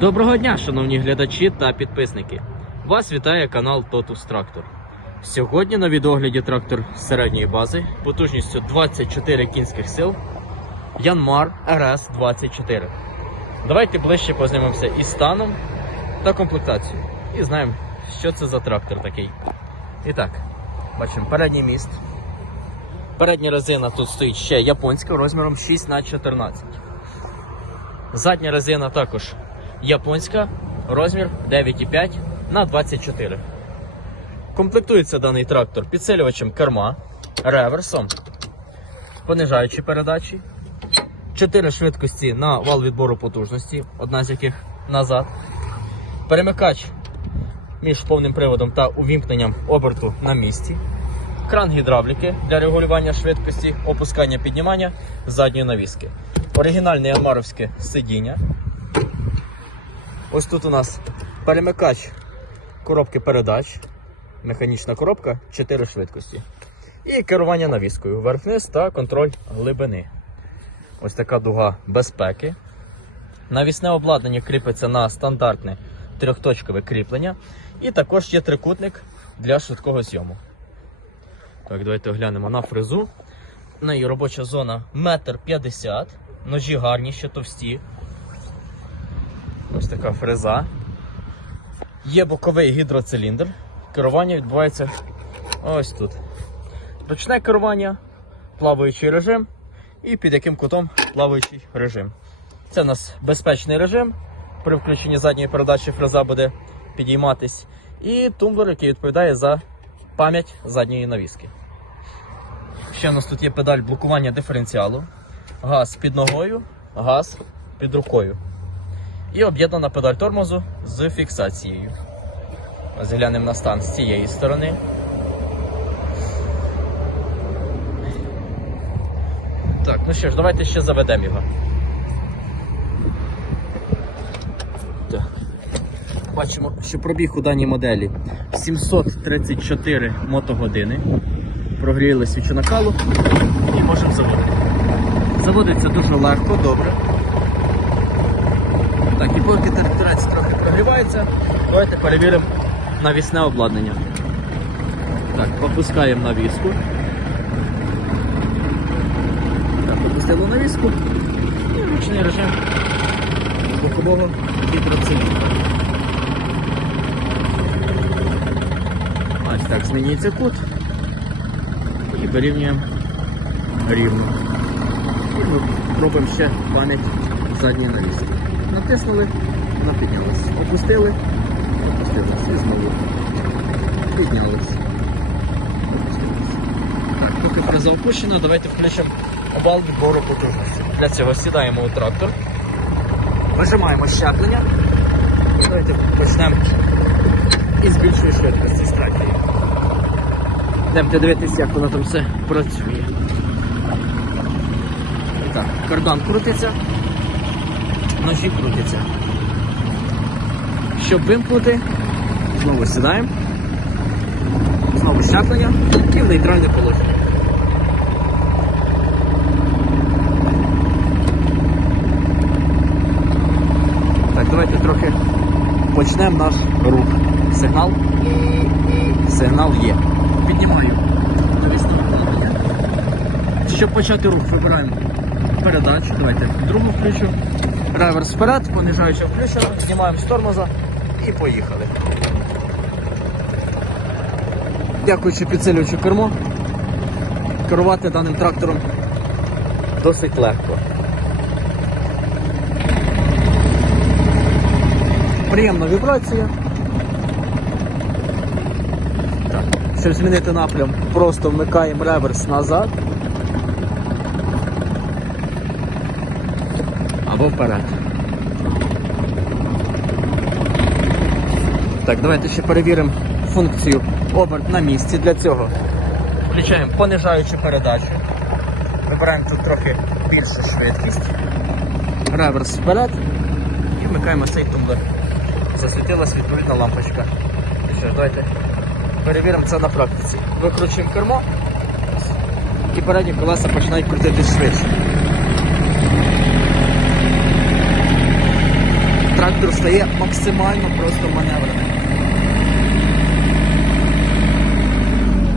Доброго дня, шановні глядачі та підписники. Вас вітає канал Totus Tractor. Сьогодні на відогляді трактор середньої бази потужністю 24 кінських сил Янмар РС 24. Давайте ближче познайомимося із станом та комплектацією. І знаємо, що це за трактор такий. І так, бачимо передній міст. Передня резина тут стоїть ще японська розміром 6 х 14 Задня резина також японська, розмір 9,5 на 24. Комплектується даний трактор підсилювачем керма, реверсом, понижаючі передачі, 4 швидкості на вал відбору потужності, одна з яких назад, перемикач між повним приводом та увімкненням оберту на місці, кран гідравліки для регулювання швидкості, опускання піднімання задньої навіски, оригінальне амаровське сидіння. Ось тут у нас перемикач коробки передач, механічна коробка 4 швидкості. І керування навіскою вверх-вниз та контроль глибини. Ось така дуга безпеки. Навісне обладнання кріпиться на стандартне трьохточкове кріплення. І також є трикутник для швидкого зйому. Так, давайте оглянемо на фрезу. В неї робоча зона 1,50 м, ножі гарні, ще товсті. Ось така фреза. Є боковий гідроциліндр. Керування відбувається ось тут. Ручне керування, плаваючий режим і під яким кутом плаваючий режим. Це у нас безпечний режим. При включенні задньої передачі фреза буде підійматись. І тумблер, який відповідає за пам'ять задньої навіски. Ще у нас тут є педаль блокування диференціалу, газ під ногою, газ під рукою. І об'єднана педаль тормозу з фіксацією. Ось глянемо на стан з цієї сторони. Так, ну що ж, давайте ще заведемо його. Так. Бачимо, що пробіг у даній моделі 734 мотогодини. Прогріли свічу накалу і можемо заводити. Заводиться дуже легко, добре. Так, і поки терець трохи прогрівається, давайте перевіримо навісне обладнання. Так, опускаємо навіску. Так, опустили навіску і ручний режим бокового гідроциліндра. Ось так змінюється кут і вирівнюємо рівно. І ми робимо ще пам'ять задньої навіски. Натиснули, вона піднялась. Опустили, опустилась. І знову. Піднялась. Опустилась. Так, поки фреза опущена, давайте включимо обал відбору потужності. Для цього сідаємо у трактор, вижимаємо щеплення. Давайте почнемо із більшої швидкості з третьої. Йдемо подивитися, як воно там все працює. Так, кардан крутиться ножі крутяться. Щоб вимкнути, знову сідаємо, знову щеплення і в нейтральне положення. Так, давайте трохи почнемо наш рух. Сигнал. Сигнал є. Обладнання. Щоб почати рух, вибираємо передачу. Давайте другу включу. Реверс вперед, понижаючи включено, знімаємо з тормоза і поїхали. Дякуючи підсилюючу кермо, керувати даним трактором досить легко. Приємна вібрація. Так. Щоб змінити напрям, просто вмикаємо реверс назад. Або вперед. Так, давайте ще перевіримо функцію оберт на місці. Для цього включаємо понижаючу передачу. Вибираємо тут трохи більшу швидкість. Реверс вперед і вмикаємо цей тумблер. Засвітилась відповідна лампочка. І що ж, давайте перевіримо це на практиці. Викручуємо кермо і передні колеса починають крутитись швидше. Трактор стає максимально просто маневреним.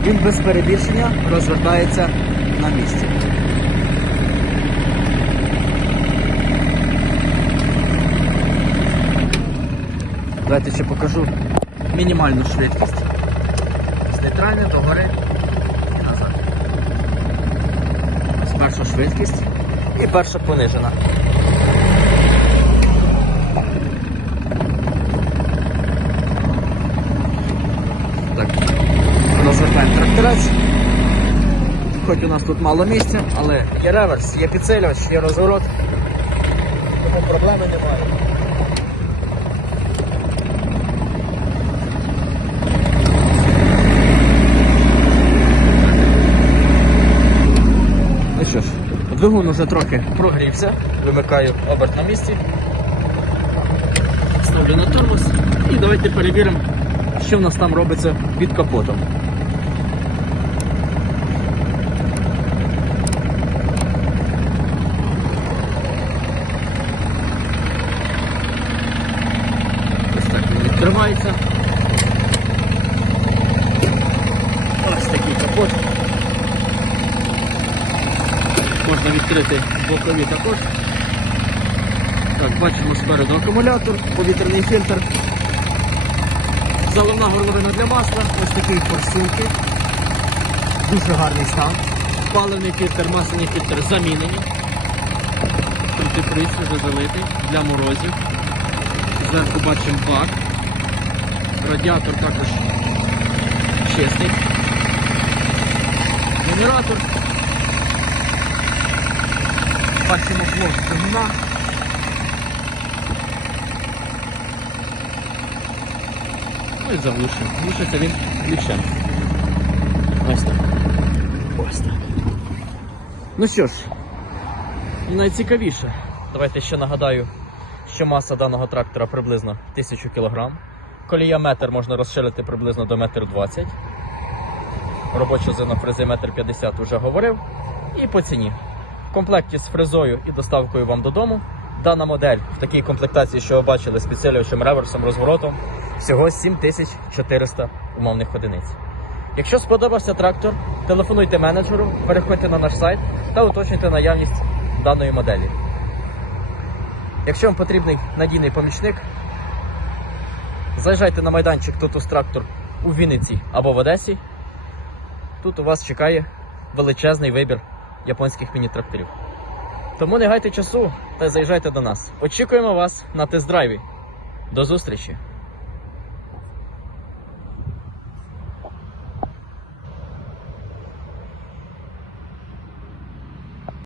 Він без перебільшення розвертається на місці. Давайте ще покажу мінімальну швидкість. З нейтральної до гори і назад. Ось перша швидкість і перша понижена. Так, розвертаємо. Хоч у нас тут мало місця, але є реверс, є підсилювач, є розворот. Тому проблеми немає. Ну що ж, двигун уже трохи прогрівся, вимикаю оберт на місці. Ставлю на тормоз і давайте перевіримо, що в нас там робиться під капотом. Ось так він відкривається. Ось такий капот. Можна відкрити бокові також. Так, бачимо спереду акумулятор, повітряний фільтр. Заливна горловина для масла, ось такі форсунки. Дуже гарний стан. Паливний фільтр, масляний фільтр замінені. Антифриз вже залитий для морозів. Зверху бачимо бак. Радіатор також чистий. Генератор. Бачимо блок двигуна. Ну і заглушимо. Глушиться він ключем. Ось так. Ось. Ну що ж, і найцікавіше. Давайте ще нагадаю, що маса даного трактора приблизно 1000 кг. Колія метр можна розширити приблизно до 1,20 м. Робоча зона фрези 1,50 м вже говорив. І по ціні. Комплекті з фрезою і доставкою вам додому. Дана модель в такій комплектації, що ви бачили, з підсилювачем, реверсом, розворотом, всього 7400 умовних одиниць. Якщо сподобався трактор, телефонуйте менеджеру, переходьте на наш сайт та уточнюйте наявність даної моделі. Якщо вам потрібний надійний помічник, заїжджайте на майданчик Тутус Трактор у Вінниці або в Одесі. Тут у вас чекає величезний вибір японських міні-тракторів. Тому не гайте часу та заїжджайте до нас. Очікуємо вас на тест-драйві. До зустрічі!